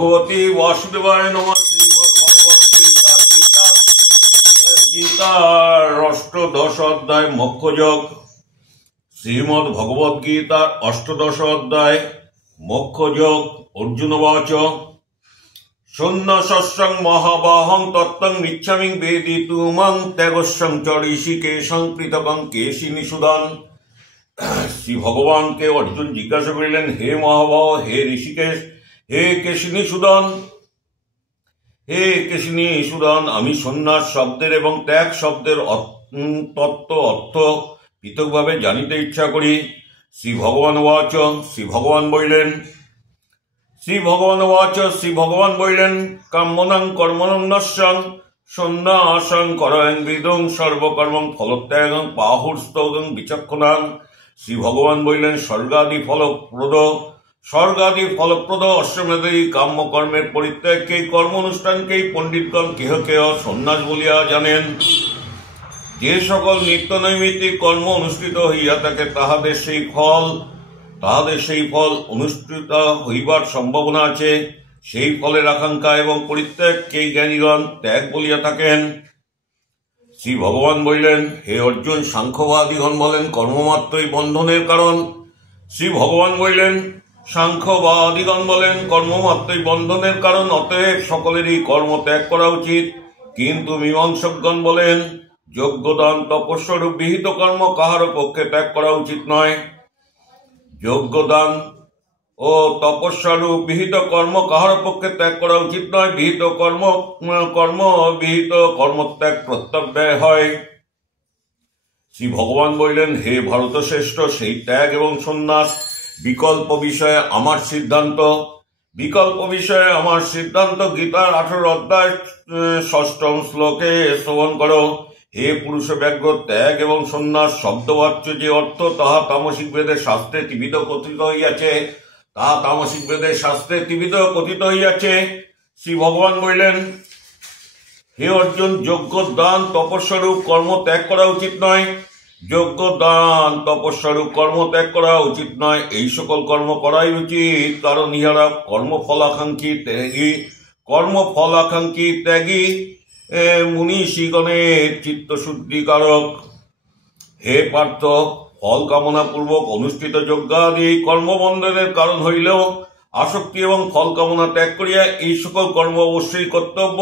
ভগবতী বাসুদেবায় নমঃ। গীতার অষ্টাদশ অধ্যায় মোক্ষযোগ। শ্রীমদ্ ভগবদ গীতার অষ্টাদশ অধ্যায় মোক্ষযোগ। অর্জুনবাচ সন্ন্যাসস্যং মহাবাহং তত্ত্বং মিচ্ছামি বেদিতুমং ত্যাগস্যং চ ঋষিকেশং পৃথকং কেশিনিষূদন। শ্রী ভগবানকে অর্জুন জিজ্ঞাসা করিলেন, হে মহাবাহ, হে ঋষিকেশ, হে কেশিনিষূদন, হে কেশিনিষূদন, আমি সন্ন্যাস শব্দের এবং ত্যাগ শব্দের তত্ত্ব অর্থ পৃথকভাবে জানিতে ইচ্ছা করি। শ্রী ভগবান ওয়াচ, শ্রী ভগবান বলিলেন, কাম্যনাং কর্মণং নশ্যং সন্ন্যাসং করয়ং বিদুং সর্বকর্মং ফলত্যাগং পাহুস্তং বিচক্ষণাং। শ্রী ভগবান বলিলেন, স্বর্গাদি ফলপ্রদ অশ্বমেধী কাম্যকর্মের পরিত্যাগকেই কর্ম অনুষ্ঠানকেই পণ্ডিতগণ কেহ কেহ সন্ন্যাস বলিয়া জানেন। যে সকল নিত্য নৈমিত্তিক কর্ম অনুষ্ঠিত হইয়া থাকে তাহাদের সেই ফল অনুষ্ঠিত হইবার সম্ভাবনা আছে। সেই ফলের আকাঙ্ক্ষা এবং পরিত্যাগকেই জ্ঞানীগণ ত্যাগ বলিয়া থাকেন। শ্রী ভগবান বলিলেন, হে অর্জুন, সাংখ্যবাদীগণ বলেন কর্মমাত্রই বন্ধনের কারণ। শ্রী ভগবান বলিলেন, সাংখ্যবাদীগণ বলেন কর্মমাত্রই বন্ধনের কারণ, অতএব সকলেরই কর্ম ত্যাগ করা উচিত। কিন্তু মীমাংসকগণ বলেন যজ্ঞদান তপস্বরূপ বিহিত কর্ম কাহারও পক্ষে ত্যাগ করা উচিত নয়। যজ্ঞদান ও তপস্বরূপ বিহিত কর্ম কাহারও পক্ষে ত্যাগ করা উচিত নয়। বিহিত কর্মত্যাগ প্রত্যব্যয় হয়। শ্রী ভগবান বললেন, হে ভারতশ্রেষ্ঠ, সেই ত্যাগ এবং সন্ন্যাস বিকল্প বিষয়ে আমার সিদ্ধান্ত গীতার 18 অধ্যায় 6ম শ্লোকে শ্রবণ করো। হে পুরুষ ব্যগ্র, ত্যাগ এবং সন্ন্যাস শব্দবাচ্য যে অর্থ তাহা তামসিক বেদের শাস্ত্রে ত্রিবিধ কথিত হইয়াছে। শ্রী ভগবান বললেন, হে অর্জুন, যজ্ঞ দান তপস্বরূপ কর্ম ত্যাগ করা উচিত নয়। এই সকল কর্ম করাই উচিত, কারণ ইহারা কর্মফলাকাঙ্ক্ষী ত্যাগী মুনীষিগণের চিত্তশুদ্ধিকারক। হে পার্থ, ফল কামনা পূর্বক অনুষ্ঠিত যজ্ঞাদি কর্মবন্ধনের কারণ হইলেও আসক্তি এবং ফল কামনা ত্যাগ করিয়া এই সকল কর্ম অবশ্যই কর্তব্য।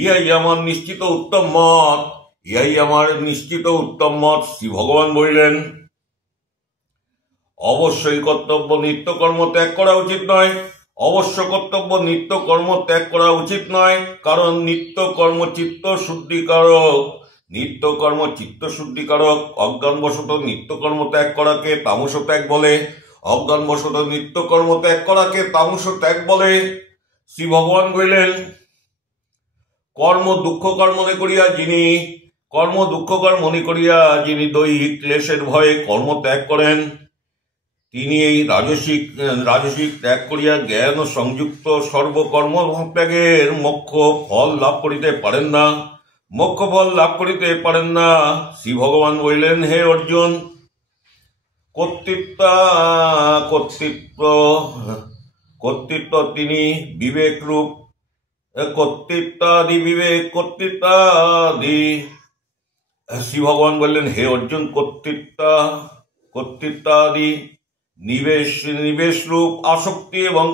ইহাই আমার নিশ্চিত উত্তম মত। শ্রী ভগবান বলিলেন, অবশ্যই কর্তব্য নিত্য কর্ম ত্যাগ করা উচিত নয়, কারণ নিত্য কর্ম চিত্ত শুদ্ধিকারক। অজ্ঞানবশত নিত্য কর্ম ত্যাগ করাকে তামস ত্যাগ বলে। শ্রী ভগবান বলিলেন, কর্ম দুঃখকর মনে করিয়া যিনি দৈহিক ক্লেশের ভয়ে কর্ম ত্যাগ করেন, তিনি এই রাজসিক ত্যাগ করিয়া জ্ঞান ও সংযুক্ত সর্বকর্ম ত্যাগের মোক্ষ ফল লাভ করিতে পারেন না। শ্রী ভগবান বলিলেন, হে অর্জুন, কর্তৃত্ব তিনি বিবেক রূপ কর্তৃত্বাদি। শ্রী ভগবান বললেন, হে অর্জুন, কর্তৃত্বাদি নিবেশ রূপ আসক্তি এবং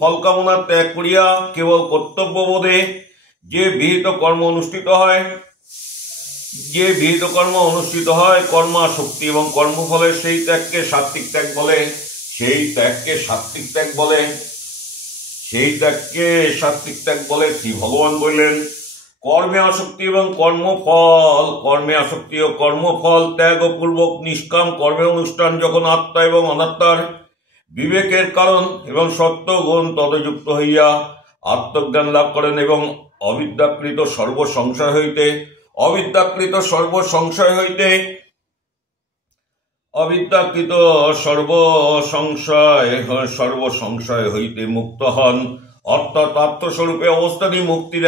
ফল কামনা ত্যাগ করিয়া কেবল কর্তব্য বোধে যে বিহিত কর্ম অনুষ্ঠিত হয় কর্মাসক্তি এবং কর্মফলের সেই ত্যাগকে সাত্ত্বিক ত্যাগ বলে। শ্রী ভগবান বললেন, কর্মে আসক্তি ও কর্মফল ত্যাগ পূর্বক নিষ্কাম কর্মের অনুষ্ঠান যখন আত্মা এবং অনাত্মার বিবেকের কারণ এবং সত্য গুণ তদযুক্ত হইয়া আত্মজ্ঞান লাভ করেন এবং অবিদ্যাকৃত সর্বসংশয় হইতে মুক্ত হন। অর্থাৎ আত্মস্বরূপে অবস্থানি মুক্তির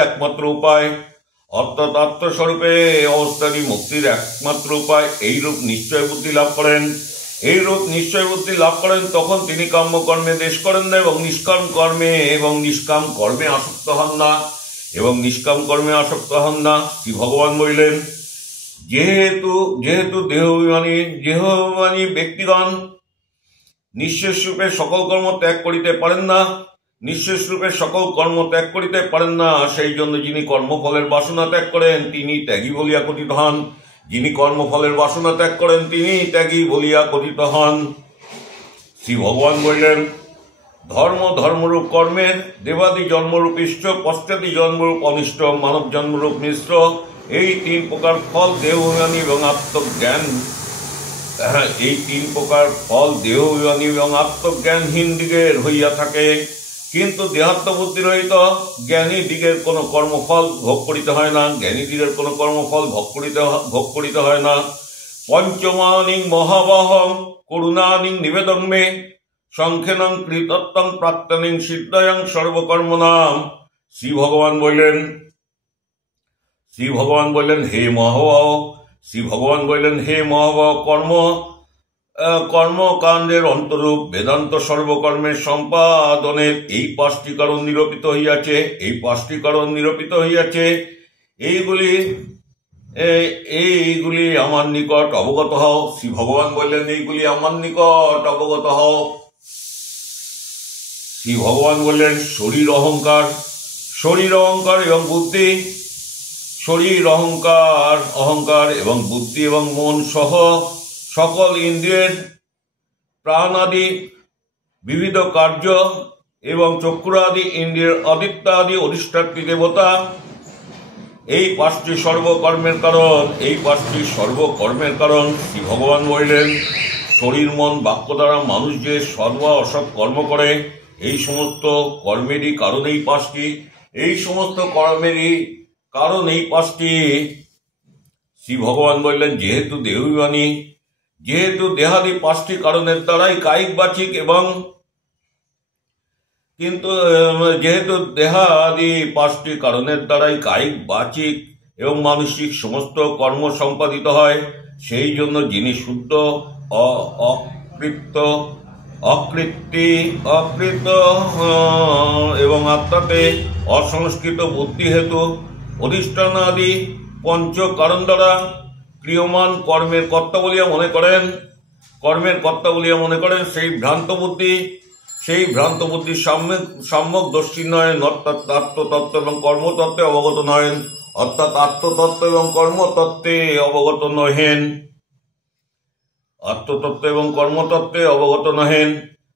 একমাত্র উপায় এইরূপ নিশ্চয় বুদ্ধি লাভ করেন। এইরূপ নিশ্চয় বুদ্ধি লাভ করেন, তখন তিনি কাম্যকর্মে দেশ করেন না এবং নিষ্কাম কর্মে আসক্ত হন না নিষ্কাম কর্মে আসক্ত হন না। শ্রী ভগবান বললেন, যেহেতু দেহাভিমানী ব্যক্তিগণ নিঃশেষ রূপে সকল কর্ম ত্যাগ করিতে পারেন না, সেই জন্য যিনি কর্মফলের বাসনা ত্যাগ করেন তিনি ত্যাগী বলিয়া কথিত হন। শ্রী ভগবান বললেন, ধর্মরূপ কর্মের দেবাদি জন্মরূপ ইষ্ট, পশ্চাদি জন্মরূপ অনিষ্ট, মানব জন্মরূপ মিশ্র, এই 3 প্রকার ফল দেহাভিমানী এবং আত্মজ্ঞানহীন দিগের হইয়া থাকে, কিন্তু দেহাত্মবুদ্ধি রহিত জ্ঞানী দিগের কোন কর্মফল ভোগ করিতে হয় না। পঞ্চমানিং মহাবাহং করুণানিং নিবেদন মে সংখ্যেনং কৃতত্বং প্রাক্তনিং সিদ্ধয়ং সর্বকর্মনাম। শ্রী ভগবান বললেন, হে মহাবাহ, কর্মকাণ্ডের অন্তরূপ বেদান্ত সর্বকর্মের সম্পাদনের এই 5টি কারণ নিরূপিত হইয়াছে। এইগুলি আমার নিকট অবগত হও। শ্রী ভগবান বললেন, এইগুলি আমার নিকট অবগত হও। শ্রী ভগবান বললেন, শরীর অহংকার এবং বুদ্ধি এবং মন সহ সকল ইন্দ্রিয়ের প্রাণাদি বিবিধ কার্য এবং চক্ষুরাদি ইন্দ্রিয়ের আদিত্যাদি অধিষ্ঠাত্রী দেবতা, এই 5টি সর্বকর্মের কারণ। শ্রী ভগবান বললেন, শরীর মন বাক্য দ্বারা মানুষ যে সৎ বা অসৎ কর্ম করে, এই সমস্ত কর্মেরই কারণ এই 5টি। শ্রী ভগবান বললেন, যেহেতু দেহাদি 5টি কারণের দ্বারাই কায়িক বাচিক এবং মানসিক সমস্ত কর্ম সম্পাদিত হয়, সেই জন্য যিনি শুদ্ধ অকৃত এবং আত্মাতে অসংস্কৃত বুদ্ধি হেতু অধিষ্ঠানাদি 5 কারণ দ্বারা ক্রিয়মান কর্মের কর্তা বলিয়া মনে করেন, সেই ভ্রান্ত বুদ্ধি সম্যক দর্শী নয়, অর্থাৎ আত্মতত্ত্ব এবং কর্মতত্ত্বে অবগত নহেন।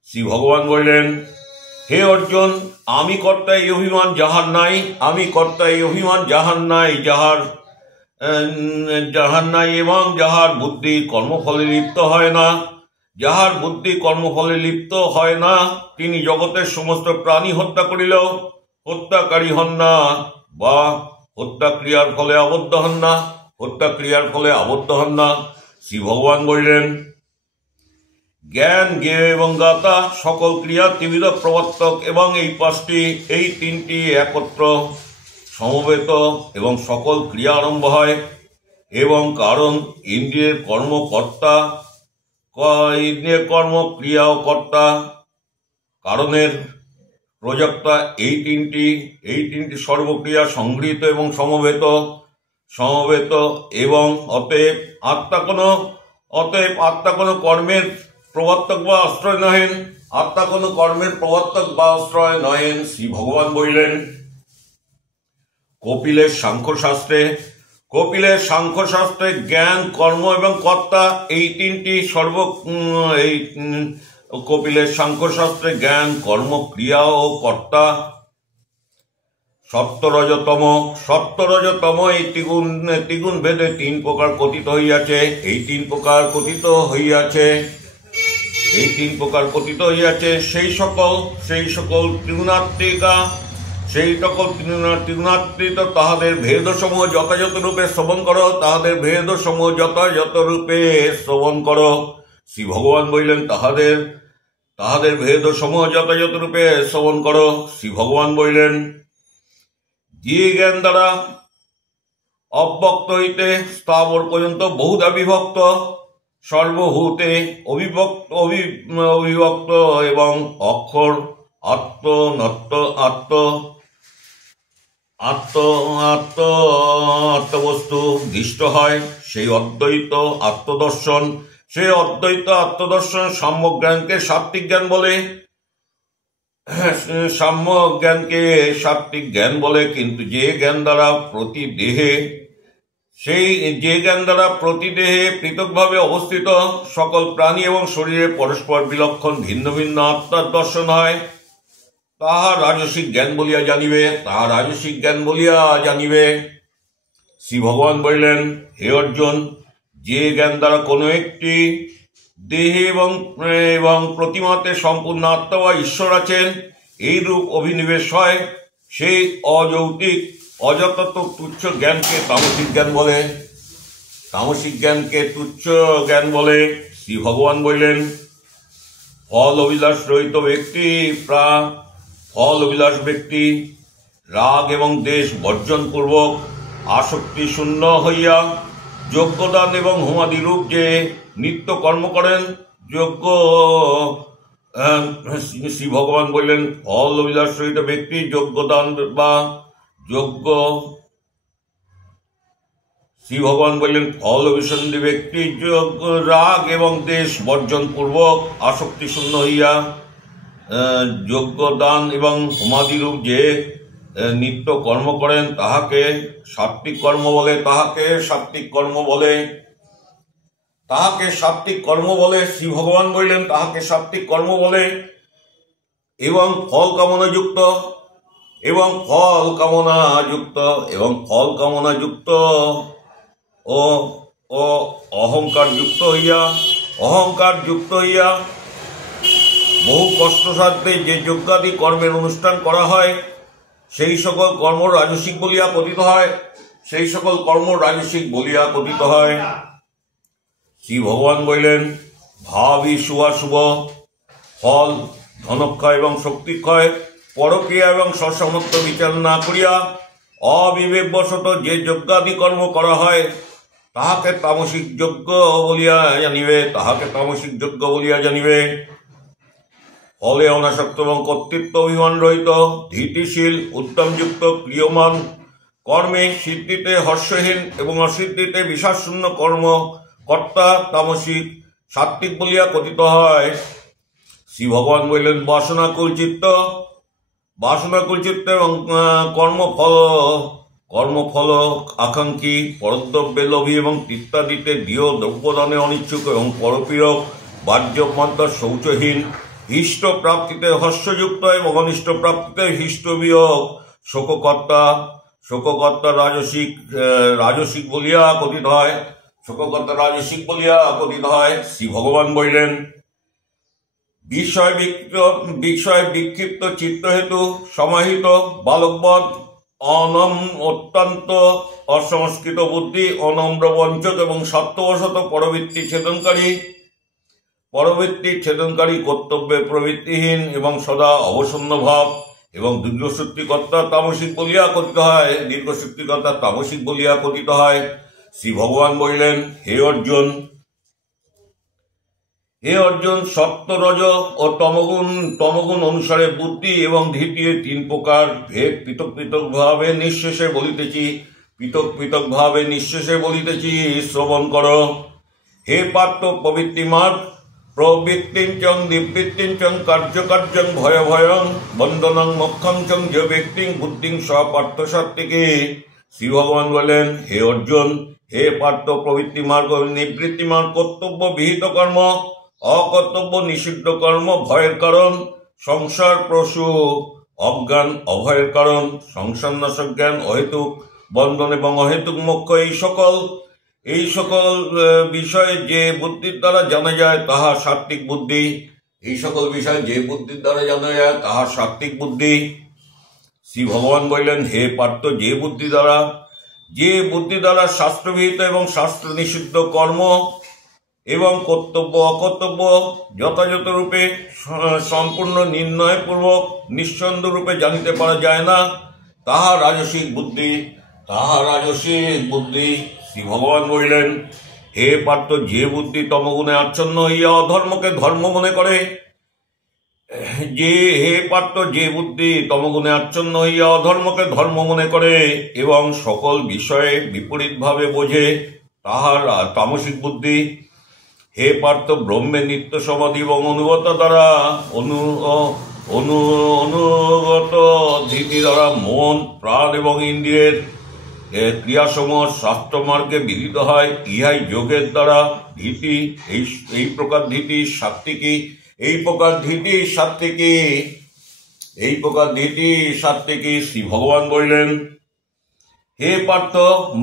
শ্রী ভগবান বললেন, হে অর্জুন, আমি কর্তা এই অভিমান যাহার নাই এবং যাহার বুদ্ধি কর্মফলে লিপ্ত হয় না, তিনি জগতের সমস্ত প্রাণী হত্যা করিলেও হত্যাকারী হন না বা হত্যাক্রিয়ার ফলে আবদ্ধ হন না। শ্রী ভগবান বললেন, জ্ঞান, জ্ঞেয় এবং জ্ঞাতা, সকল ক্রিয়া ত্রিবিধ প্রবর্তক এবং এই 3টি একত্র সমবেত এবং সকল ক্রিয়া আরম্ভ হয়, এবং কারণ ইন্দ্রিয়ের কর্ম ক্রিয়া ও কর্তা, কারণের প্রযোক্তা, এই তিনটি সর্বক্রিয়া সংগৃহীত এবং সমবেত এবং অতএব আত্মা কোনো কর্মের প্রবর্তক বা আশ্রয় নহেন। শ্রী ভগবান বললেন, কপিলের সাংখ্যশাস্ত্রে জ্ঞান, কর্ম এবং কর্তা, এই 3টি কপিলের সাংখ্যশাস্ত্রে জ্ঞান, কর্ম, ক্রিয়া ও কর্তা সত্য-রজ-তম এই ত্রিগুণ ভেদে 3 প্রকার কথিত হইয়াছে। এই 3 প্রকার কথিত হইয়াছে সেই সকল ত্রিগুণাত্মিক তাহাদের ভেদসমূহ যথাযথ রূপে শ্রবণ করো। শ্রী ভগবান বললেন, তাহাদের ভেদসমূহ যথাযথ রূপে শ্রবণ করো। শ্রী ভগবান বললেন, যে জ্ঞান দ্বারা অব্যক্ত হইতে স্থাবর পর্যন্ত বহুধা বিভক্ত সর্বভূতে অবিভক্ত এবং অক্ষর আত্ম নত্ব আত্মবস্তু দৃষ্ট হয়, সেই অদ্বৈত আত্মদর্শন সাম্যজ্ঞানকে সাত্ত্বিক জ্ঞান বলে। কিন্তু যে জ্ঞান দ্বারা প্রতিদেহে পৃথকভাবে অবস্থিত সকল প্রাণী এবং শরীরে পরস্পর বিলক্ষণ ভিন্ন ভিন্ন আত্মার দর্শন হয়, তাহা রাজসিক জ্ঞান বলিয়া জানিবে। শ্রী ভগবান বলিলেন, হে অর্জুন, যে জ্ঞান দ্বারা কোনো একটি দেহে এবং প্রতিমাতে সম্পূর্ণ আত্মা বা ঈশ্বর আছেন এই রূপ অভিনিবেশ হয়, সেই অযৌক্তিক অযথার্থ তুচ্ছ জ্ঞানকে তুচ্ছ জ্ঞান বলে। শ্রী ভগবান বললেন, ফল অভিলাষ ব্যক্তি রাগ এবং দেশ বর্জন পূর্বক আসক্তি শূন্য হইয়া যজ্ঞদান এবং হোমাদি রূপ যে নিত্য কর্ম করেন, শ্রী ভগবান বললেন, ফল অভিলাষ রহিত ব্যক্তি যজ্ঞদান বা শ্রী ভগবান বললেন, ফল অভিসন্ধি ব্যক্তি রাগ এবং দেশ বর্জন পূর্বক আসক্তি শূন্য হইয়া যজ্ঞদান এবং হোমাদিরূপ যে নিত্য কর্ম করেন তাহাকে সাত্ত্বিক কর্ম বলে। শ্রী ভগবান বললেন, তাহাকে সাত্ত্বিক কর্ম বলে। এবং ফল কামনাযুক্ত ও অহংকার যুক্ত হইয়া বহু কষ্টসাধ্যে যে যজ্ঞাদি কর্মের অনুষ্ঠান করা হয়, সেই সকল কর্ম রাজসিক বলিয়া কথিত হয়। শ্রী ভগবান বললেন, ভাবি শুভাশুভ ফল, ধনক্ষয় এবং শক্তিক্ষয়, পরক্রিয়া এবং স্বসামর্থ্য বিচার না করিয়া অবিবেকবশত যে যজ্ঞাদি কর্ম করা হয় তাহাকে তামসিক যজ্ঞ বলিয়া জানিবে। ফলে অনাসক্ত এবং কর্তৃত্ব অভিমান রহিত, ধীতিশীল, উদ্যমযুক্ত, ক্রিয়মান কর্মে সিদ্ধিতে হর্ষহীন এবং অসিদ্ধিতে বিশ্বাসশূন্য কর্ম কর্তা তামসিক, সাত্ত্বিক বলিয়া কথিত হয়। শ্রী ভগবান বললেন, বাসনাকুল চিত্ত এবং কর্মফল আকাঙ্ক্ষী, পরদ্রব্যে লোভী এবং ইত্যাদিতে দৃঢ় দ্রব্যদানে অনিচ্ছুক এবং পরপীড়ক, বাহ্যমাত্র শৌচহীন, ইষ্ট প্রাপ্তিতে হর্ষযুক্ত এবং অনিষ্ট প্রাপ্তিতে হৃষ্টবিয়োগ, শোককর্তা রাজসিক বলিয়া কথিত হয়। শ্রী ভগবান বললেন, বিষয় বিক্ষিপ্ত চিত্ত হেতু সমাহিত বালকবধ, অত্যন্ত অসংস্কৃত বুদ্ধি, অনম্র বঞ্চক এবং স্বার্থবশত পরবৃত্তি ছেদনকারী, কর্তব্যে প্রবৃত্তিহীন এবং সদা অবসন্ন ভাব এবং দীর্ঘসূত্রিকর্তা তামসিক বলিয়া কথিত হয়। শ্রী ভগবান বললেন, হে অর্জুন, সত্য, রজ ও তমগুণ অনুসারে বুদ্ধি এবং ধীতি তিন প্রকার ভেদ পৃথক ভাবে নিঃশেষে বলিতেছি, শ্রবণ কর। হে পার্থ, প্রবৃত্তিঞ্চং নিবৃত্তিঞ্চং কার্যকার্যং ভয়ং বন্দনং মোক্ষং চং যে ব্যক্তিং বুদ্ধিং স পার্থ সাত্ত্বিকে। শ্রী ভগবান বলেন, হে অর্জুন, হে পার্থ, প্রবৃত্তি মার্গ, নিবৃত্তি মার্গ, কর্তব্য বিহিত কর্ম, অকর্তব্য নিষিদ্ধ কর্ম ভয়ের কারণ, সংসার প্রসূ অজ্ঞান অভয়ের কারণ, সংসার নাশক জ্ঞান, অহেতুক বন্ধন এবং অহেতুক মোক্ষ, এই সকল বিষয়ে যে বুদ্ধির দ্বারা জানা যায় তাহা সাত্ত্বিক বুদ্ধি। শ্রী ভগবান বললেন, হে পার্থ, যে বুদ্ধি দ্বারা শাস্ত্রবিহিত এবং শাস্ত্র নিষিদ্ধ কর্ম এবং কর্তব্য অকর্তব্য যথাযথ রূপে সম্পূর্ণ নির্ণয়পূর্বক নিঃসন্দ রূপে জানিতে পারা যায় না, তাহা রাজসিক বুদ্ধি। শ্রী ভগবান বললেন, হে পার্থ, যে বুদ্ধি তমগুণে আচ্ছন্ন হইয়া অধর্মকে ধর্ম মনে করে, হে পার্থ, যে বুদ্ধি তমগুণে আচ্ছন্ন হইয়া অধর্মকে ধর্ম মনে করে এবং সকল বিষয়ে বিপরীতভাবে বোঝে, তাহার তামসিক বুদ্ধি। হে পার্থ, ব্রহ্মের নিত্য সমাধি এবং অনুগত দ্বারা অনুগত ধীতি দ্বারা মন, প্রাণ এবং ইন্দ্রিয়ের ক্রিয়াসমূহ শাস্ত্রমার্গে বিদিত হয়। ইহাই যোগের দ্বারা ধীতি। এই প্রকার ধীতি সাত্ত্বিকী। শ্রী ভগবান বললেন, হে পার্থ,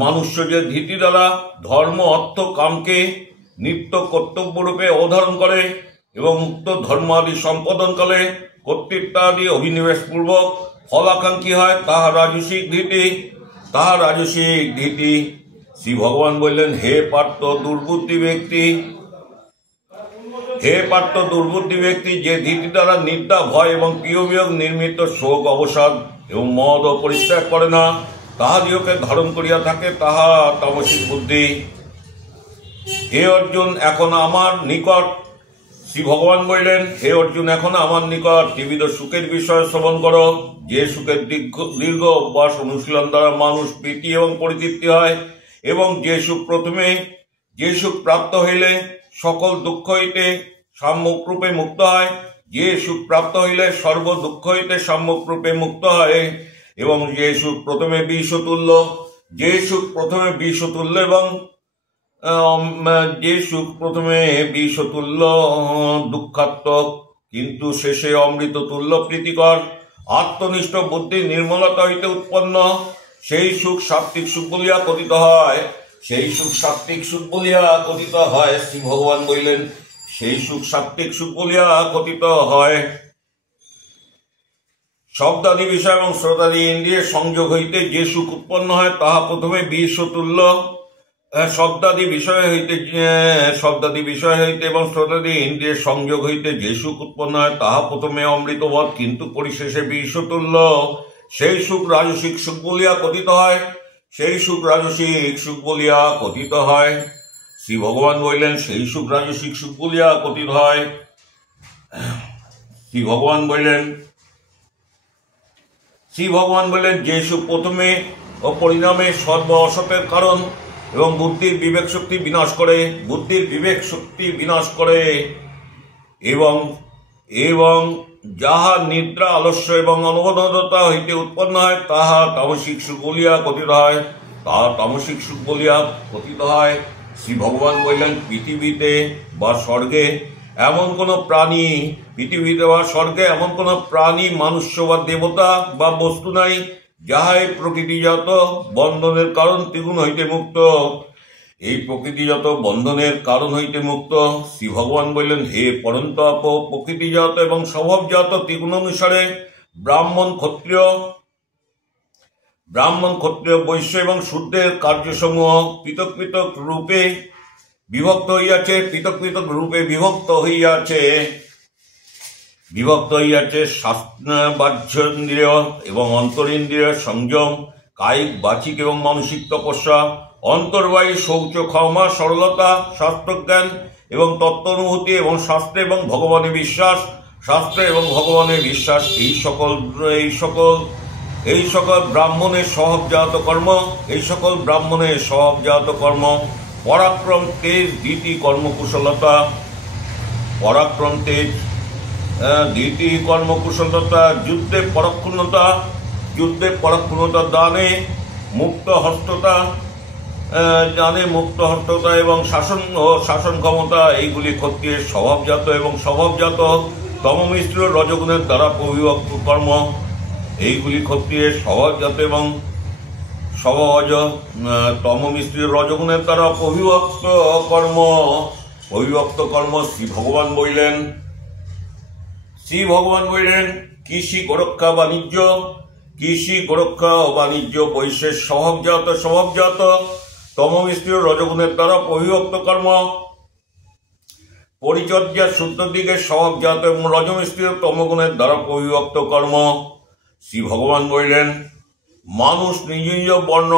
মানুষ্য যে ধীতি দ্বারা ধর্ম, অর্থ, কামকে নিত্য কর্তব্যরূপে অবধারণ করে এবং মুক্ত ধর্ম আদি সম্পাদন করে কর্তৃত্বাদি অভিনিবেশপূর্বক ফলাকাঙ্ক্ষী হয়, তাহা রাজসিক ধীতি। শ্রী ভগবান বললেন, হে পার্থ, দুর্বুদ্ধি ব্যক্তি যে ধীতি দ্বারা নিদ্রা, ভয় এবং প্রিয় বিয়োগ নির্মিত শোক, অবসাদ এবং মদ ও পরিত্যাগ করে না, তাহাদিওকে ধারণ করিয়া থাকে, তাহা তামসিক বুদ্ধি। হে অর্জুন, এখন আমার নিকট, শ্রী ভগবান বললেন, হে অর্জুন, এখন আমার নিকট ত্রিবিধ সুখের বিষয় শ্রবণ করো। যে সুখের দীর্ঘ অভ্যাস অনুশীলন দ্বারা মানুষ প্রীতি এবং পরিতৃপ্তি হয়, এবং যে সুখ প্রাপ্ত হইলে সকল দুঃখ হইতে সাম্যকরূপে মুক্ত হয়, যে সুখ প্রাপ্ত হইলে সর্ব দুঃখ হইতে সাম্যকরূপে মুক্ত হয়, এবং যে সুখ প্রথমে বিষতুল্য এবং দুঃখাত্মক, কিন্তু শেষে অমৃত তুল্য প্রীতিকর, আত্মনিষ্ঠ বুদ্ধি নির্মলতা হইতে উৎপন্ন, সেই সুখ সাত্ত্বিক সুখ বলিয়া কথিত হয়। শ্রী ভগবান বললেন, সেই সুখ সাত্ত্বিক সুখ বলিয়া কথিত হয়। শব্দাদি বিষয় এবং শ্রোতাদি ইন্দ্রিয়ের সংযোগ হইতে যে সুখ উৎপন্ন হয়, তাহা প্রথমে বিষতুল্য। শব্দাদি বিষয় হইতে এবং শ্রোতাদি ইন্দ্রিয়ের সংযোগ হইতে যে সুখ উৎপন্ন হয়, তাহা প্রথমে অমৃতবৎ, কিন্তু পরিশেষে বিষতুল্য। সেই সুখ রাজসিক সুখ বলিয়া কথিত হয়। শ্রী ভগবান বললেন, সেই সুখ রাজসিক সুখ বলিয়া কথিত হয়। শ্রী ভগবান বললেন, যে সুখ প্রথমে ও পরিণামে সর্ব অসতের কারণ এবং বুদ্ধির বিবেক শক্তি বিনাশ করে এবং যাহা নিদ্রা, আলস্য এবং অনবরততা হইতে উৎপন্ন হয়, তাহা তামসিক সুখ বলিয়া কথিত হয়। শ্রী ভগবান বললেন, পৃথিবীতে বা স্বর্গে এমন কোন প্রাণী, মনুষ্য বা দেবতা বা বস্তু নাই, যাহাই প্রকৃতিজাত বন্ধনের কারণ ত্রিগুণ হইতে মুক্ত। এই প্রকৃতিজাত বন্ধনের কারণ হইতে মুক্ত। শ্রী ভগবান বললেন, হে পরন্তপ, প্রকৃতিজাত এবং স্বভাবজাত ত্রিগুণ অনুসারে ব্রাহ্মণ, ক্ষত্রিয়, বৈশ্য এবং শূদ্রের কার্যসমূহ পৃথক পৃথক রূপে বিভক্ত হইয়াছে। বাহ্যেন্দ্রিয় এবং অন্তরিন্দ্রিয় সংযম, কায়িক, বাচিক এবং মানসিক তপস্যা, অন্তর্বাহী শৌচ, ক্ষমা, সরলতা, শাস্ত্রজ্ঞান এবং তত্ত্ব অনুভূতি এবং শাস্ত্রে এবং ভগবানের বিশ্বাস, এই সকল ব্রাহ্মণের স্বভাবজাত কর্ম, পরাক্রম, তেজ, ধীতি, কর্মকুশলতা, যুদ্ধে পরাক্রমতা, দানে মুক্ত হস্ততা এবং শাসন ক্ষমতা, এইগুলি ক্ষত্রিয়ের স্বভাবজাত এবং স্বভাবজাত তমমিশ্র রজগুণের দ্বারা প্রবিভক্ত কর্ম। এইগুলি ক্ষত্রিয়ের স্বভাবজাত এবং তমমিশ্র রজগুণের দ্বারা প্রবিভক্ত কর্ম। শ্রী ভগবান বললেন, কৃষি, গোরক্ষা, বাণিজ্য বৈশ্যের স্বভাবজাত তমমিশ্র রজগুণের দ্বারা প্রবিভক্ত কর্ম। পরিচর্যা, শুদ্ধ দিকের স্বভাবজাত এবং রজমিশ্র তমগুণের দ্বারা প্রবিভক্ত কর্ম। শ্রী ভগবান বললেন, মানুষ নিজ নিজ বর্ণ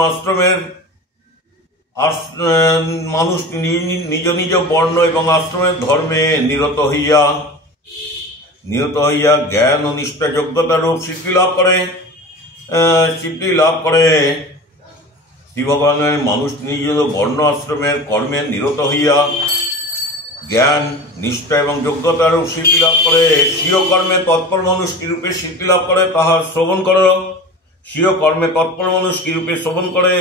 মানুষ নিজ নিজ বর্ণ এবং আশ্রমের ধর্মে নিরত হইয়া জ্ঞান ও নিষ্ঠা যোগ্যতা রূপ সিদ্ধি লাভ করে শ্রী ভগবানের মানুষ নিজ বর্ণ আশ্রমের কর্মে নিরত হইয়া জ্ঞান নিষ্ঠা এবং যোগ্যতার সিদ্ধি লাভ করে স্বীয় কর্মে তৎপর মানুষ কিরূপে সিদ্ধি লাভ করে তাহার শ্রবণ কর। স্বীয় কর্মে তৎপর মানুষ কিরূপে শ্রবণ করে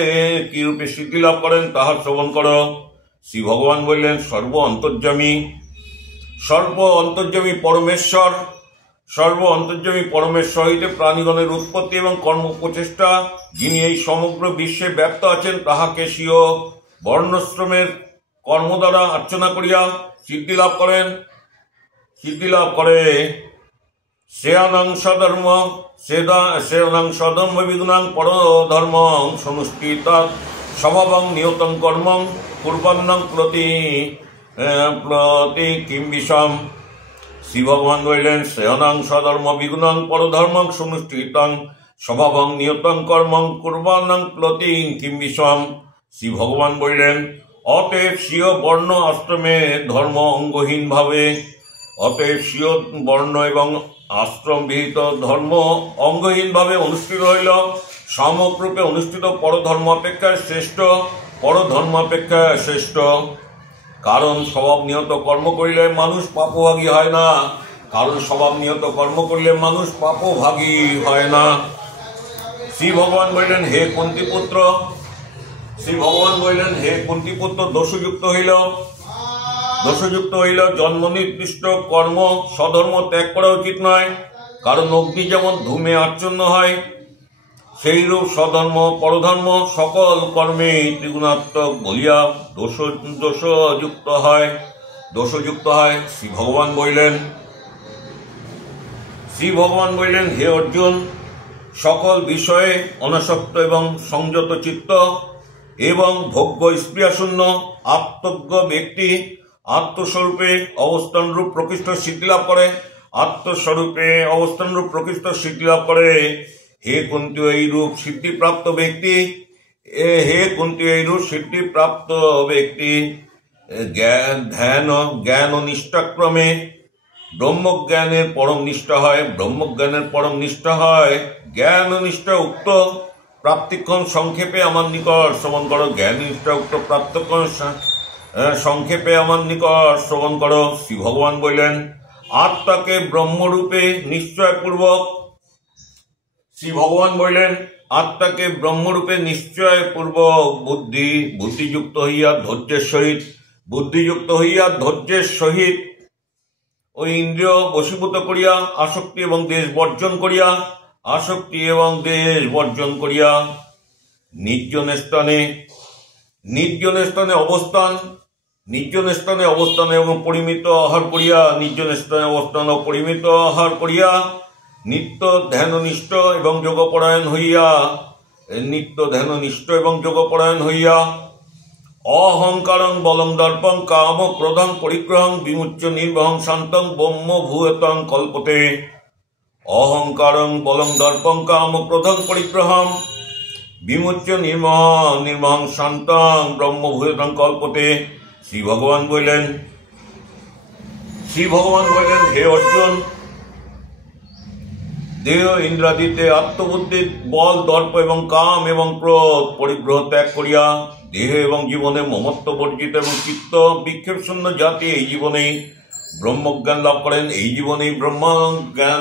কিরূপে সিদ্ধি লাভ করেন তাহার শ্রবণ কর। শ্রী ভগবান বললেন সর্ব অন্তর্যামী পরমেশ্বর হইতে প্রাণীগণের উৎপত্তি এবং কর্ম প্রচেষ্টা যিনি এই সমগ্র বিশ্বে ব্যপ্ত আছেন তাহাকে স্বীয় বর্ণাশ্রমের কর্ম দ্বারা অর্চনা করিয়া সিদ্ধি লাভ করে শ্রেয়ানাং স্বধর্ম বিগুণাং পরধর্মং সমষ্টিতা স্বভাবং নিয়তং কর্মং কুর্বান্নং প্রতি কিম বিষম। শ্রী ভগবান বললেন শ্রেয়ানাং স্বধর্ম বিগুণাং পরধর্মং সমষ্টিতং স্বভাবং নিয়তং কর্মং কুর্বান্নং প্রতি কিম বিষম। শ্রী ভগবান বললেন অতএব স্বীয় বর্ণ আশ্রমে ধর্ম স্বীয় বর্ণ এবং আশ্রম বিহিত ধর্ম অঙ্গহীনভাবে অনুষ্ঠিত হইল সমগ্রূপে অনুষ্ঠিত পরধর্ম অপেক্ষা শ্রেষ্ঠ। কারণ স্বভাব নিহত কর্ম করিলে মানুষ পাপভাগী হয় না। শ্রী ভগবান বললেন হে কুন্তিপুত্র দোষযুক্ত হইল জন্ম নির্দিষ্ট কর্ম স্বধর্ম ত্যাগ করা উচিত নয়। কারণ অগ্নি যেমন ধূমে আচ্ছন্ন হয় সেইরূপ স্বধর্ম পরধর্ম সকল কর্মে ত্রিগুণাত্মক বলিয়া দোষযুক্ত হয়। শ্রী ভগবান বললেন হে অর্জুন সকল বিষয়ে অনাসক্ত এবং সংযত চিত্ত এবং ভোগ্য স্পৃহাশূন্য আত্মজ্ঞ ব্যক্তি আত্মস্বরূপে অবস্থানরূপ প্রকৃষ্ট সিদ্ধি লাভ করে। হে কুন্তি এইরূপ সিদ্ধিপ্রাপ্ত ব্যক্তি জ্ঞান ও নিষ্ঠাক্রমে ব্রহ্মজ্ঞানের পরম নিষ্ঠা হয়। জ্ঞান ও নিষ্ঠা উক্ত প্রাপ্তিক্ষণ সংক্ষেপে আমার নিকট শ্রবণ করো। জ্ঞান নিষ্ঠা উক্ত প্রাপ্তিক্ষণ সংক্ষেপে আমার নিকট শ্রবণ করো। শ্রী ভগবান বললেন আত্মাকে ব্রহ্মরূপে নিশ্চয়পূর্বক বুদ্ধিযুক্ত হইয়া ধৈর্যের সহিত ওই ইন্দ্রিয় বশীভূত করিয়া আসক্তি এবং দেশ বর্জন করিয়া নির্জন স্থানে অবস্থান এবং পরিমিত আহার করিয়া নিত্য ধ্যাননিষ্ঠ এবং যোগপরায়ণ হইয়া অহংকারং বলং দর্পং কাম ক্রোধং পরিগ্রহং বিমুচ্য নির্বহং শান্তং ব্রহ্মভূতং কল্পতে। অহংকারং বলং দর্পং কাম ক্রোধং পরিগ্রহং বিমুচ্য নির্মহং শান্তং ব্রহ্মভূতং কল্পতে। শ্রী ভগবান বললেন হে অর্জুন দেহ ইন্দ্রাদিতে আত্মবুদ্ধির বল দর্প এবং কাম এবং ক্রোধ পরিগ্রহ ত্যাগ করিয়া দেহ এবং জীবনে মমত্ব বর্জিত এবং চিত্ত বিক্ষেপ শূন্য জাতি এই জীবনেই ব্রহ্মজ্ঞান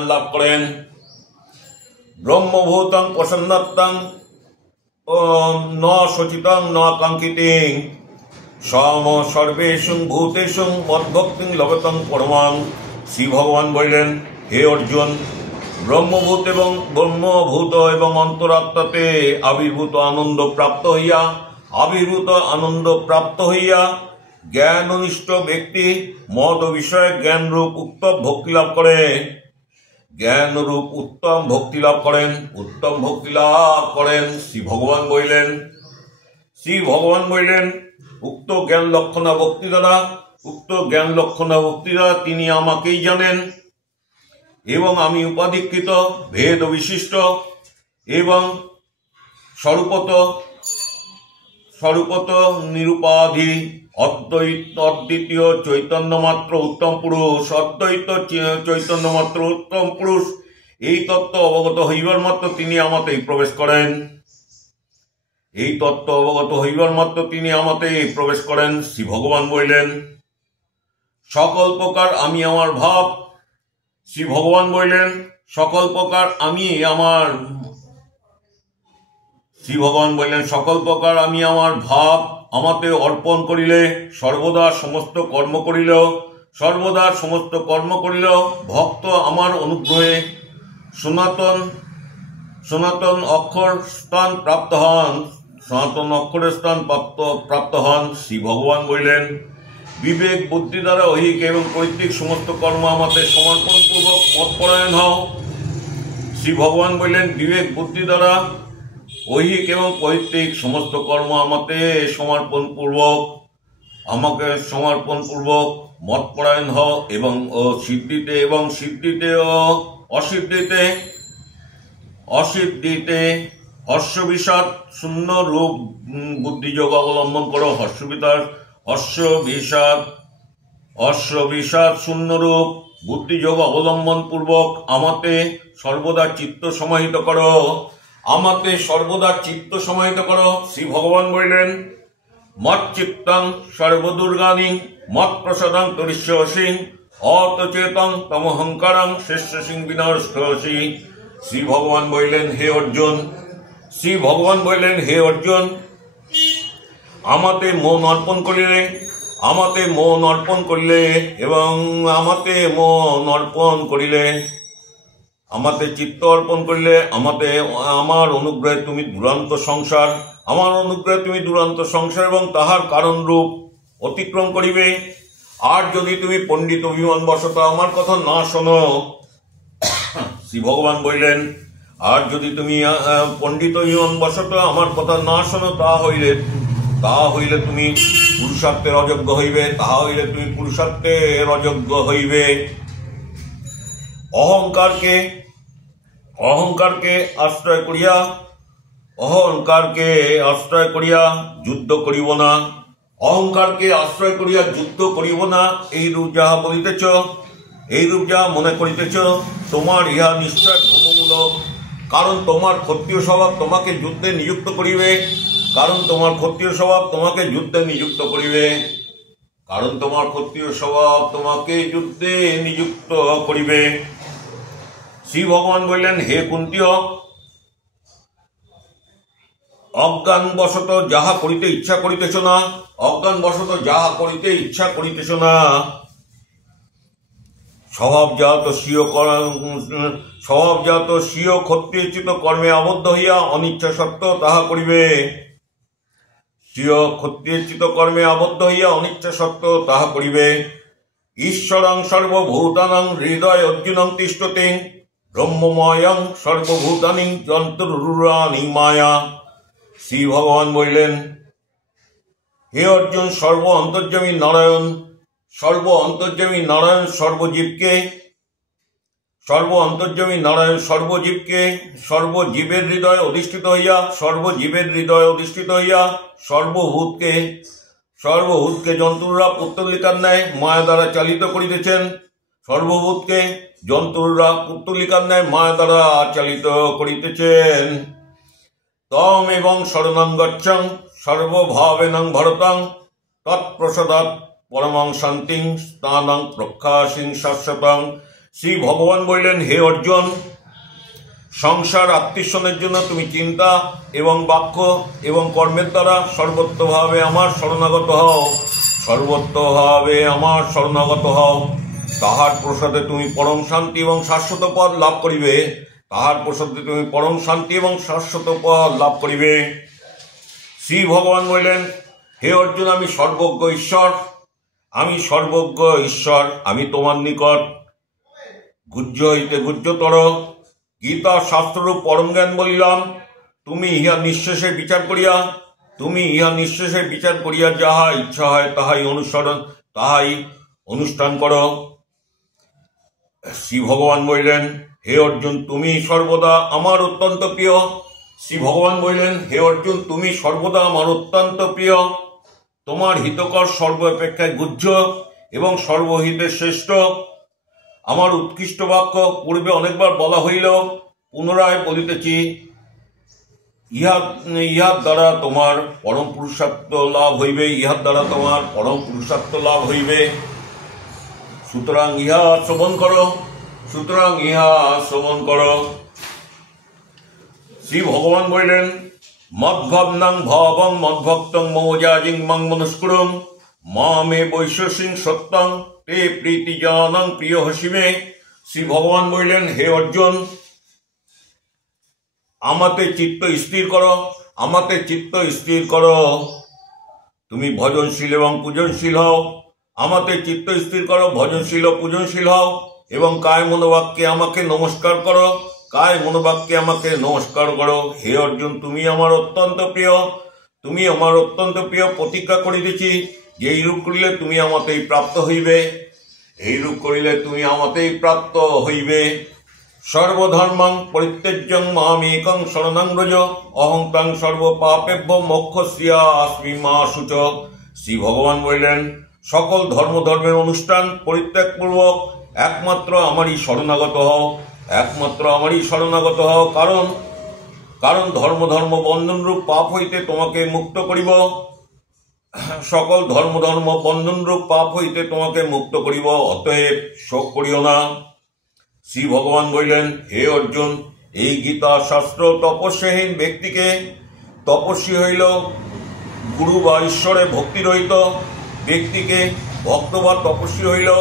লাভ করেন। ব্রহ্মভূতং প্রসন্নাত্মাং ন শোচিতং ন কাঙ্ক্ষিতিং সর্বেষু ভূতেষু মদ্ভক্তিং লভতং পরমাং। শ্রী ভগবান বললেন হে অর্জুন ব্রহ্মভূত এবং অন্তরাত্মাতে আবির্ভূত আনন্দ প্রাপ্ত হইয়া জ্ঞাননিষ্ঠ ব্যক্তি মদ বিষয়ে জ্ঞানরূপ উত্তম ভক্তি লাভ করেন। শ্রী ভগবান বললেন উক্ত জ্ঞান লক্ষণা ভক্তি দ্বারা তিনি আমাকেই জানেন এবং আমি উপাধিকৃত ভেদ বিশিষ্ট এবং স্বরূপত নিরুপাধি অদ্বিতীয় চৈতন্য মাত্র উত্তম পুরুষ, অদ্বৈত চৈতন্য মাত্র উত্তম পুরুষ, এই তত্ত্ব অবগত হইবার মাত্র তিনি আমাতেই প্রবেশ করেন। এই তত্ত্ব অবগত হইবার মাত্র তিনি আমাতেই প্রবেশ করেন। শ্রী ভগবান বললেন, সকল প্রকার আমি আমার ভাব। শ্রী ভগবান বললেন, সকল প্রকার আমি আমার শ্রী ভগবান বললেন, সকল প্রকার আমি আমার ভাব আমাতে অর্পণ করিলে সর্বদা সমস্ত কর্ম করিল, সর্বদা সমস্ত কর্ম করিল ভক্ত আমার অনুগ্রহে সনাতন অক্ষর স্থান প্রাপ্ত হন, সনাতন অক্ষরের স্থান প্রাপ্ত হন। শ্রী ভগবান বললেন, বিবেক বুদ্ধি দ্বারা ঐহিক এবং পৈতৃক সমস্ত কর্ম আমাদের সমর্পণ পূর্বক মতপরায়ণ হও। শ্রী ভগবান বললেন, বিবেক বুদ্ধি দ্বারা ঐহিক এবং পৈতৃক সমস্ত কর্ম আমাকে সমর্পণ পূর্বক মতপরায়ণ হও এবং সিদ্ধিতে ও অসিদ্ধিতে হর্ষবিষাদ শূন্য রূপ বুদ্ধিযোগ অবলম্বন করো। হর্ষবিষাদ শূন্য রূপ বুদ্ধিযোগ অবলম্বন পূর্বক আমাতে সর্বদা চিত্ত সমাহিত করো। শ্রী ভগবান বললেন, মত চিত্তং সর্বদুর্গানি মত প্রসাদং তরিষ্যসি অতচেতং তমহংকারং শেষ সিং বিনষ্টসি। শ্রী ভগবান বললেন, হে অর্জুন, আমাতে মন অর্পণ করিলে এবং আমাতে চিত্ত অর্পণ করিলে আমার অনুগ্রহে তুমি দুরন্ত সংসার এবং তাহার কারণ রূপ অতিক্রম করিবে। আর যদি তুমি পণ্ডিত অভিমান বশত আমার কথা না শোনো, শ্রী ভগবান বললেন, আর যদি তুমি পণ্ডিত অভিমান বশত আমার কথা না শোনো, তাহা হইলে তুমি পুরুষার্থের অযোগ্য হইবে। অহংকারকে আশ্রয় করিয়া যুদ্ধ করিব না। এইরূপ যাহা মনে করিতেছ, তোমার ইহা নিশ্চয় ভ্রমমূলক। কারণ তোমার ক্ষত্রিয় স্বভাব তোমাকে যুদ্ধে নিযুক্ত করিবে। শ্রী ভগবান বললেন, হে কুন্তীয়, অজ্ঞানবশত যাহা করিতে ইচ্ছা করিতেছ না, স্বভাবজাত স্বীয় ক্ষত্রিয়োচিত কর্মে আবদ্ধ হইয়া অনিচ্ছা সত্ত্বেও তাহা করিবে। ঈশ্বরং সর্বভূতানাং হৃদয় অর্জুনং তিষ্ঠতি ব্রহ্মময়ং সর্বভূতানি যন্ত্ররূঢ়ানি মায়া। শ্রী ভগবান বললেন, হে অর্জুন, সর্ব অন্তর্যামী নারায়ণ সর্বজীবকে সর্বজীবের হৃদয় অধিষ্ঠিত হইয়া সর্বভূতকে যন্ত্ররা পুত্তলিকার ন্যায় মায়া দ্বারা চালিত করিতেছেন। তম এবং শরণং গচ্ছং সর্বভাবেনং ভরতং তৎপ্রসাদাৎ পরমং শান্তিং স্থানং প্রখ্যাসিং শাশ্বতং। শ্রী ভগবান বললেন, হে অর্জুন, সংসার আত্মীষণের জন্য তুমি চিন্তা এবং বাক্য এবং কর্মের দ্বারা সর্বত্রভাবে আমার শরণাগত হও। তাহার প্রসাদে তুমি পরম শান্তি এবং শাশ্বত পদ লাভ করিবে। শ্রী ভগবান বললেন, হে অর্জুন, আমি সর্বজ্ঞ ঈশ্বর, আমি তোমার নিকট গুহ্য হইতে গুহ্যতর গীতা শাস্ত্ররূপ পরম জ্ঞান বলিলাম। তুমি ইহা নিঃশেষে বিচার করিয়া যাহা ইচ্ছা হয় তাহাই অনুষ্ঠান করো। শ্রী ভগবান বললেন, হে অর্জুন, তুমি সর্বদা আমার অত্যন্ত প্রিয়। শ্রী ভগবান বললেন, হে অর্জুন, তুমি সর্বদা আমার অত্যন্ত প্রিয়। তোমার হিতকর সর্বাপেক্ষায় গুহ্য এবং সর্বহিতের শ্রেষ্ঠ। আমার উৎকৃষ্ট বাক্য পূর্বে অনেকবার বলা হইল, পুনরায় বলিতেছি, ইহার দ্বারা তোমার পরম পুরুষার্থ লাভ হইবে, ইহার দ্বারা তোমার পরম পুরুষার্থ লাভ হইবে। সুতরাং ইহা শ্রবণ করো, সুতরাং ইহা শ্রবণ করো। শ্রী ভগবান বললেন, মদ্ভাবনাং ভাবং মদ্ভক্তং মৌজাজিং মং মনুষ্কুরং মা মে বৈশ্বসিং সত্যং তে প্রীতি জানং প্রিয় হসিমে। শ্রী ভগবান বললেন, হে অর্জুন, আমাতে চিত্ত স্থির করো, আমাতে চিত্ত স্থির করো। তুমি ভজনশীল এবং পূজনশীল হও। আমাতে চিত্ত স্থির করো, ভজনশীল ও পূজনশীল হও এবং কায় মনোবাক্যে আমাকে নমস্কার করো, কায় মনোবাক্যে আমাকে নমস্কার করো। হে অর্জুন, তুমি আমার অত্যন্ত প্রিয়, তুমি আমার অত্যন্ত প্রিয়। প্রতিজ্ঞা করিতেছি যে এইরূপ করিলে তুমি আমাতেই প্রাপ্ত হইবে, এইরূপ করিলে তুমি আমাতেই প্রাপ্ত হইবে। সর্বধর্মং পরিত্যজ্যং মামেকং শরণং ব্রজ অহং তং সর্বপাপেভ্য মোক্ষস্যাস্মি মা শুচ। শ্রী ভগবান বললেন, সকল ধর্মের অনুষ্ঠান পরিত্যাগপূর্বক একমাত্র আমারই শরণাগত হও, একমাত্র আমারই শরণাগত হও। কারণ ধর্ম বন্ধনরূপ পাপ হইতে তোমাকে মুক্ত করিব, সকল ধর্ম বন্ধনরূপ পাপ হইতে তোমাকে মুক্ত করিব, অতএব শোক করিও না। শ্রী ভগবান বললেন, হে অর্জুন, এই গীতা শাস্ত্র তপস্যাহীন ব্যক্তিকে, তপস্বী হইল গুরু বা ঈশ্বরে ভক্তি রহিত ব্যক্তিকে, ভক্ত বা তপস্বী হইল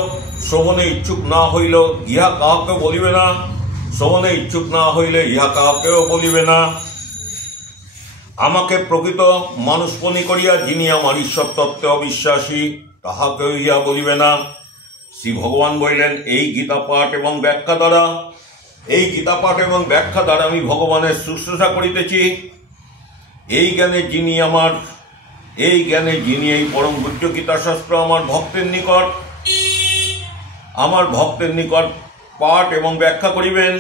শ্রবণে ইচ্ছুক না হইল ইহা কাহাকে বলিবে না, শ্রবণে ইচ্ছুক না হইলে ইহা কাহাকেও বলিবে না। আমাকে প্রকৃত মানুষপণি করিয়া যিনি আমার ঈশ্বর তত্ত্বে অবিশ্বাসী, তাহাকেও ইহা বলিবে না। শ্রী ভগবান বললেন, এই গীতা পাঠ এবং ব্যাখ্যা দ্বারা আমি ভগবানের শুশ্রূষা করিতেছি। এই জ্ঞানে যিনি এই পরম পূজ্য গীতা শাস্ত্র আমার ভক্তের নিকট পাঠ এবং ব্যাখ্যা করিবেন,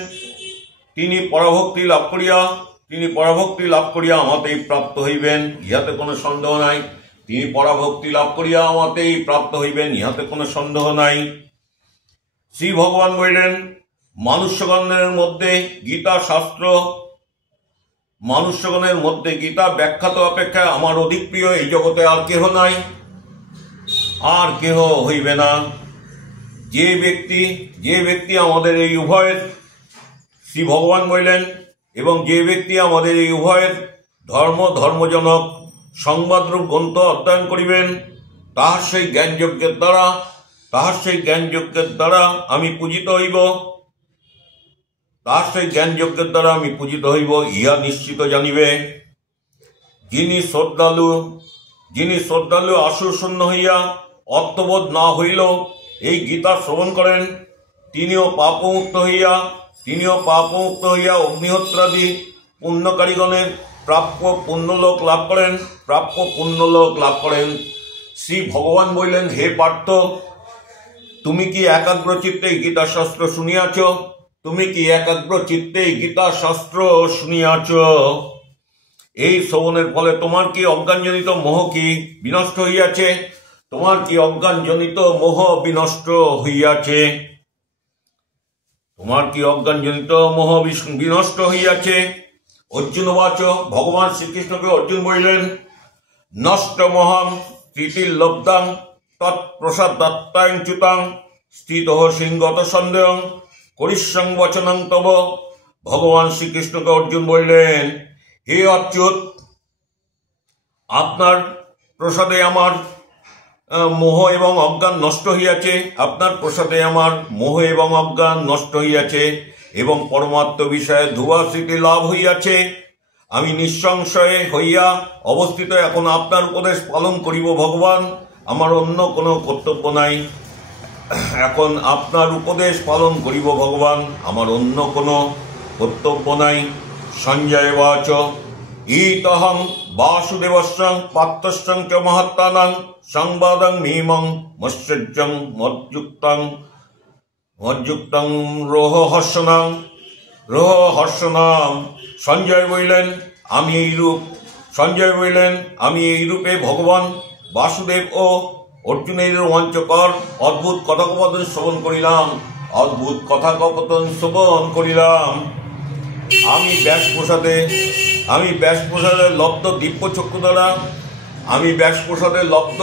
তিনি পরাভক্তি লাভ করিয়া আমাতেই প্রাপ্ত হইবেন, ইহাতে কোনো সন্দেহ নাই। তিনি পরাভক্তি লাভ করিয়া আমাতেই প্রাপ্ত হইবেন, ইহাতে কোনো সন্দেহ নাই। শ্রী ভগবান বললেন, মানুষ্যগণের মধ্যে গীতা ব্যাখ্যাত অপেক্ষা আমার অধিক প্রিয় এই জগতে আর কেহ নাই, আর কেহ হইবে না। যে ব্যক্তি আমাদের এই উভয়ের, শ্রী ভগবান বললেন, এবং যে ব্যক্তি আমাদের এই উভয়ের ধর্মজনক সংবাদরূপ গ্রন্থ অধ্যয়ন করিবেন, তাহার সেই জ্ঞানযজ্ঞের দ্বারা আমি পূজিত হইব, ইহা নিশ্চিত জানিবে। যিনি শ্রদ্ধালু আসুর শূন্য হইয়া অর্থবোধ না হইল এই গীতা শ্রবণ করেন, তিনিও পাপমুক্ত হইয়া অগ্নিহোত্রাদি পুণ্যকারীগণের প্রাপ্য পুণ্যলোক লাভ করেন। শ্রী ভগবান বললেন, হে পার্থ, তুমি কি একাগ্র চিত্তে গীতা শাস্ত্র শুনিয়াছ? এই শ্রবণের ফলে তোমার কি অজ্ঞানজনিত মোহ কি বিনষ্ট হইয়াছে? অর্জুনবাচ, ভগবান শ্রীকৃষ্ণকে অর্জুন বললেন, নষ্ট মহং স্থিতির্লব্ধাং তৎপ্রসাদাত্মায়চ্যুতাং স্থিতঃ সিংগত সন্দেহং করিষ্যং বচনং তব। ভগবান শ্রীকৃষ্ণকে অর্জুন বললেন, হে অচ্যুত, আপনার প্রসাদে আমার মোহ এবং অজ্ঞান নষ্ট হইয়াছে, এবং পরমাত্ম বিষয়ে ধ্রুবা স্মৃতি লাভ হইয়াছে। আমি নিঃসংশয়ে হইয়া অবস্থিত এখন আপনার উপদেশ পালন করিব ভগবান, আমার অন্য কোনো কর্তব্য নাই। সঞ্জয় বাচ, ইতহং বাসুদেবস্যং পার্থস্যং চ মহাত্মানাং সংবাদং মীমং মৎসর্যং মজ্জুক্তং রোহহর্ষণাং সঞ্জয় বললেন আমি এই রূপে ভগবান বাসুদেব ও অর্জুনের রোমাঞ্চকর অদ্ভুত কথোপকথন শ্রবণ করিলাম। আমি ব্যাসপ্রসাদের লব্ধ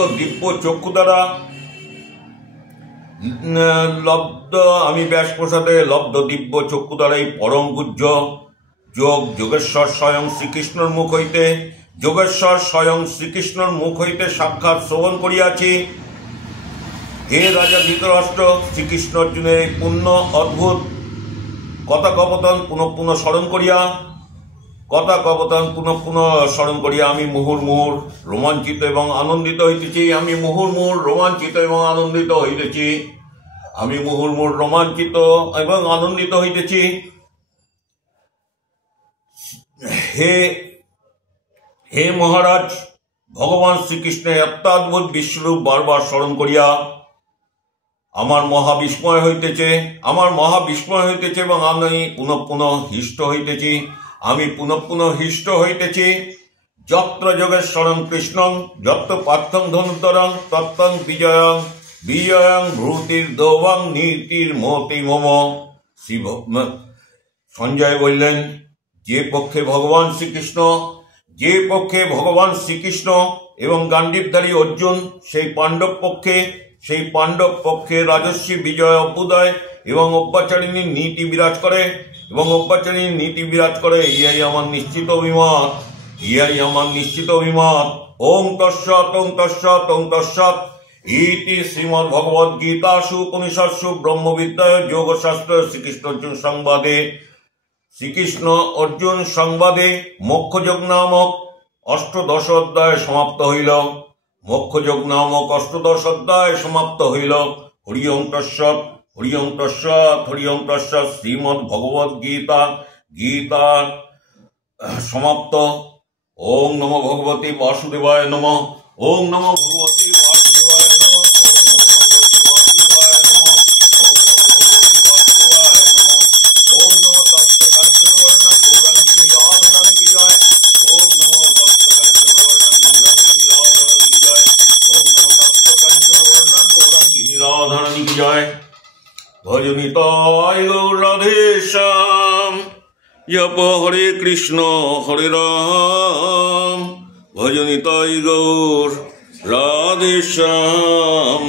দিব্য চক্ষু দ্বারা এই পরম পূজ্য যোগেশ্বর স্বয়ং শ্রীকৃষ্ণর মুখ হইতে সাক্ষাৎ শ্রবণ করিয়াছি। হে রাজা ধৃতরাষ্ট্র, শ্রীকৃষ্ণ অর্জুনের এই পুণ্য অদ্ভুত কথোপকথন পুনঃ পুনঃ স্মরণ করিয়া আমি মুহুর্মুহুর রোমাঞ্চিত এবং আনন্দিত হইতেছি। হে মহারাজ, ভগবান শ্রীকৃষ্ণের অত্যাদ্ভুত বিশ্বরূপ বারবার স্মরণ করিয়া আমার মহা বিস্ময় হইতেছে এবং আমি পুনঃ পুনঃ হৃষ্ট হইতেছি। যত্র যোগেশ্বরং কৃষ্ণং যত্র পার্থং ধনুর্ধরং তত্ত্বং বিজয়ং ভূতির্দোবং নীতির্মতি মম। সঞ্জয় বললেন, যে পক্ষে ভগবান শ্রীকৃষ্ণ এবং গান্ডীবধারী অর্জুন সেই পাণ্ডব পক্ষে রাজস্বী বিজয় অভ্যুদয় এবং অব্যাচারিণীর নীতি বিরাজ করে, ইহাই আমার নিশ্চিত অভিমত। ওং তৎসৎ ইতি শ্রীমদ্ ভগবদ গীতাসু উপনিষৎসু ব্রহ্মবিদ্যায় যোগশাস্ত্র শ্রীকৃষ্ণ অর্জুন সংবাদে মোক্ষযোগ নামক অষ্টাদশ অধ্যায় সমাপ্ত হইল। হরি ওং তৎসৎ। শ্রীমদ্ ভগবদ গীতা সমাপ্ত। ওং নমো ভগবতে বাসুদেবায় নমঃ। ওং নমো ভগবতে বাসুদেবায় নমঃ। ওং নমো তপ্ত কাঞ্চন বর্ণং গৌরাঙ্গিনী রাধারানী কি জয়। ওং নমো তপ্ত কাঞ্চন বর্ণং গৌরাঙ্গিনী রাধারানী কি জয়। ওং নমো তপ্ত কাঞ্চন বর্ণং গৌরাঙ্গিনী রাধারানী কি জয়। ভজনিতায় গৌর রাধেশ্যাম। জপ হরে কৃষ্ণ হরে রাম। ভজনিতায় গৌর রাধেশ্যাম।